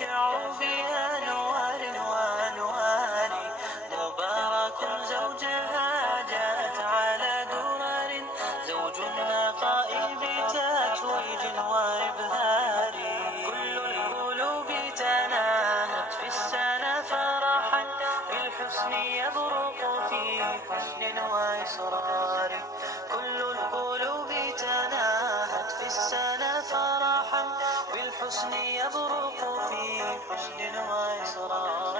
يشع بأنوار وأنوار. مبارك زوجها جاءت على درر، زوج النقاء بتتويج وإبهار. كل القلوب تناهت في السنة فرحا، بالحسن يبرق في حسن وإصرار. كل القلوب تناهت في السنة فرحا، بالحسن يبرق في حسن وإصرار.